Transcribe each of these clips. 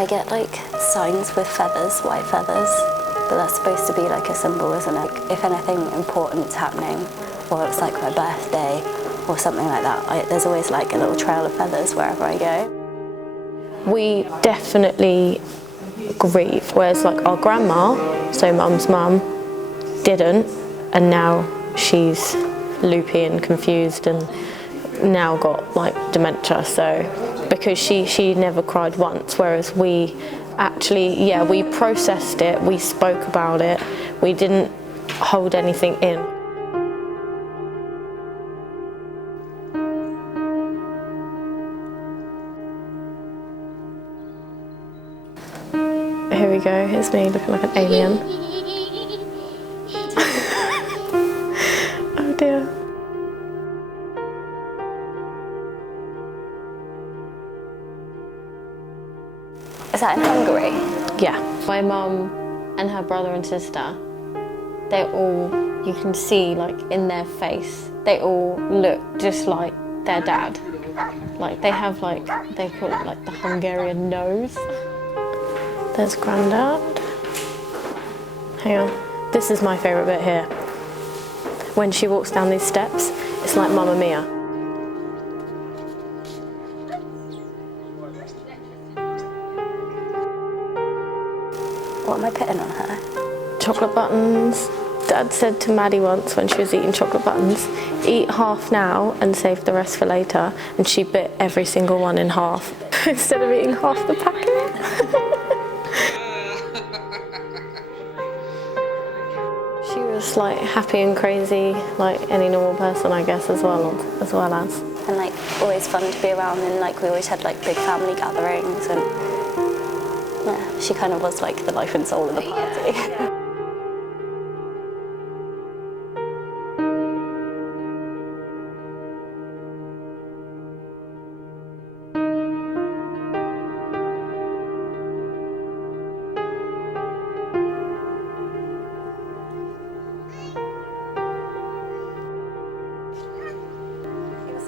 I get like signs with feathers, white feathers, but that's supposed to be like a symbol, isn't it? If anything important's happening, or it's like my birthday or something like that, there's always like a little trail of feathers wherever I go. We definitely grieve, whereas like our grandma, so mum's mum, didn't, and now she's loopy and confused and now got like dementia, so because she never cried once, whereas we actually, yeah, we processed it, we spoke about it, we didn't hold anything in. Here we go, here's me looking like an alien. Oh dear. Is that in Hungary? Yeah. My mum and her brother and sister, they all, you can see like in their face, they all look just like their dad. Like they have like, they call it like the Hungarian nose. There's Grandad. Hang on. This is my favourite bit here. When she walks down these steps, it's like Mamma Mia. What am I putting on her? Chocolate buttons. Dad said to Maddie once when she was eating chocolate buttons, eat half now and save the rest for later, and she bit every single one in half instead of eating half the packet. She was like happy and crazy like any normal person, I guess, as well as. And like always fun to be around, and like we always had like big family gatherings, and yeah, she kind of was like the life and soul of the party.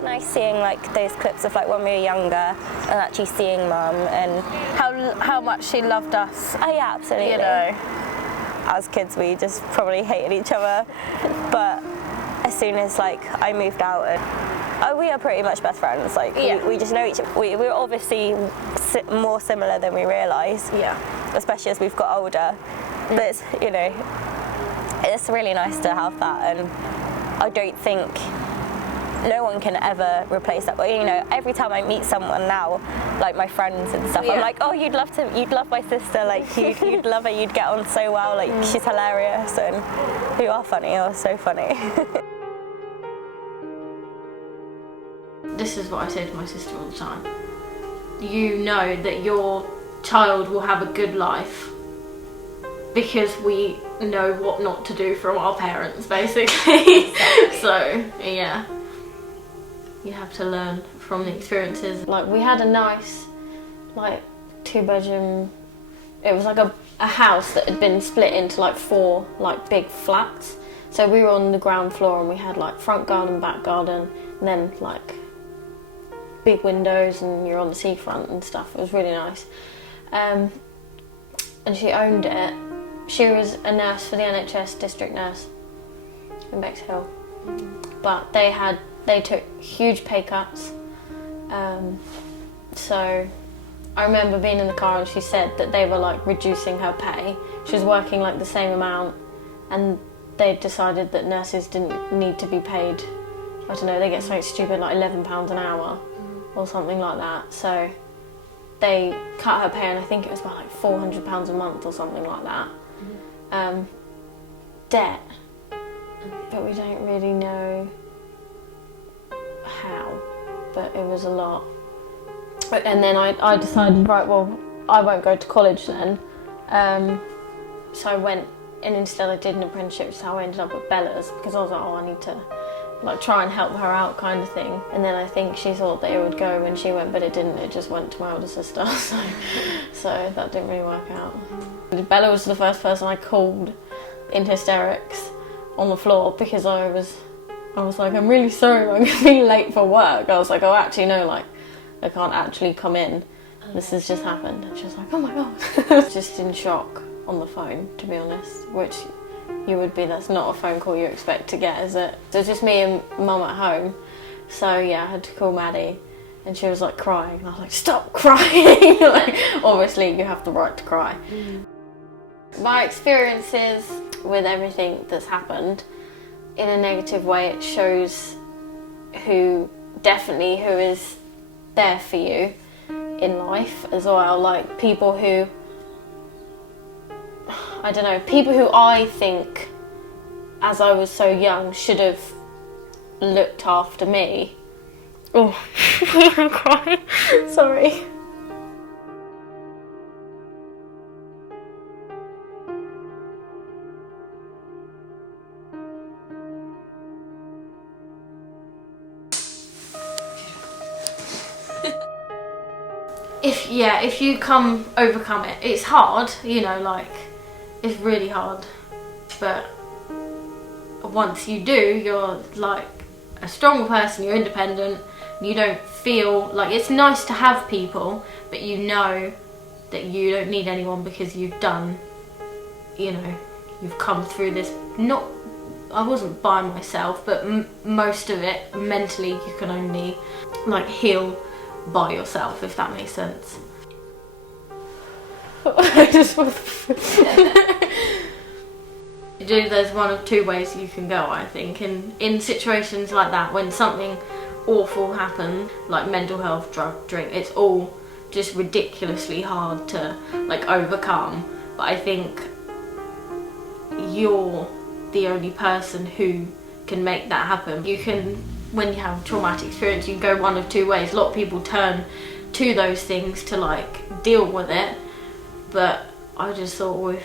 Nice seeing like those clips of like when we were younger and actually seeing Mum and How much she loved us. oh yeah, absolutely. You know, as kids we just probably hated each other, but as soon as like I moved out, and we are pretty much best friends. Like yeah. we just know each other. We're obviously more similar than we realise. Yeah. Especially as we've got older. But it's, you know, it's really nice to have that, and I don't think no one can ever replace that. But you know, every time I meet someone now, like my friends and stuff, yeah. I'm like, oh, you'd love my sister, like you'd love her, you'd get on so well, like she's hilarious, and you are funny, you're so funny. This is what I say to my sister all the time. You know that your child will have a good life because we know what not to do from our parents, basically. So, yeah. You have to learn from the experiences. Like we had a nice, like 2-bedroom, it was like a house that had been split into like 4 like big flats. So we were on the ground floor and we had like front garden, back garden, and then like big windows, and you're on the seafront and stuff. It was really nice. And she owned it. She was a nurse for the NHS, district nurse in Bexhill. But they took huge pay cuts. So I remember being in the car and she said that they were like reducing her pay. She was working like the same amount, and they decided that nurses didn't need to be paid, I don't know, they get something stupid like £11 an hour or something like that. So they cut her pay, and I think it was about like £400 a month or something like that. Debt, but we don't really know how, but it was a lot. And then I decided, right, well, I won't go to college then. So I went, and instead I did an apprenticeship, which is how I ended up at Bella's, because I was like, oh, I need to like try and help her out kind of thing. And then I think she thought that it would go when she went, but it didn't. It just went to my older sister, so that didn't really work out. Bella was the first person I called in hysterics on the floor, because I was like, I'm really sorry, I'm going to be late for work. I was like, oh, actually no, like I can't actually come in. this has just happened. And she was like, oh my God. Just in shock on the phone, to be honest, which you would be. That's not a phone call you expect to get, is it? So it's just me and Mum at home. So yeah, I had to call Maddie, and she was like crying, and I was like, stop crying. Like, obviously you have the right to cry. My experiences with everything that's happened, in a negative way, it shows who is there for you in life as well. Like people who, I don't know, people who I think, as I was so young, should have looked after me. Oh, I'm gonna cry. Sorry. If you overcome it, it's hard, you know, like, it's really hard, but once you do, you're like a stronger person, you're independent, you don't feel like, it's nice to have people, but you know that you don't need anyone because you've done, you know, you've come through this. Not, I wasn't by myself, but most of it mentally you can only like heal by yourself, if that makes sense. I just want There's one of two ways you can go, I think, and in situations like that, when something awful happens, like mental health, drug, drink, it's all just ridiculously hard to like overcome, but I think you're the only person who can make that happen. You can, when you have a traumatic experience, you can go one of two ways. A lot of people turn to those things to like deal with it, but I just thought, well,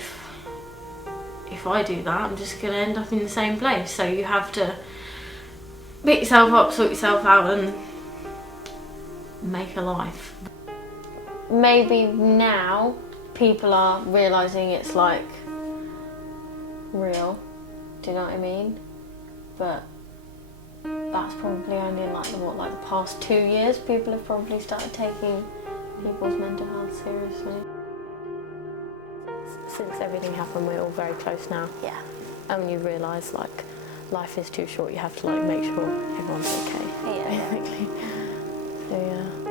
if I do that, I'm just gonna end up in the same place. So you have to pick yourself up, sort yourself out, and make a life. Maybe now people are realising it's like real, do you know what I mean? But that's probably only in like the past 2 years people have probably started taking people's mental health seriously. Since everything happened, we're all very close now. Yeah. And when you realise like life is too short, you have to like make sure everyone's okay. Yeah. Basically. So yeah.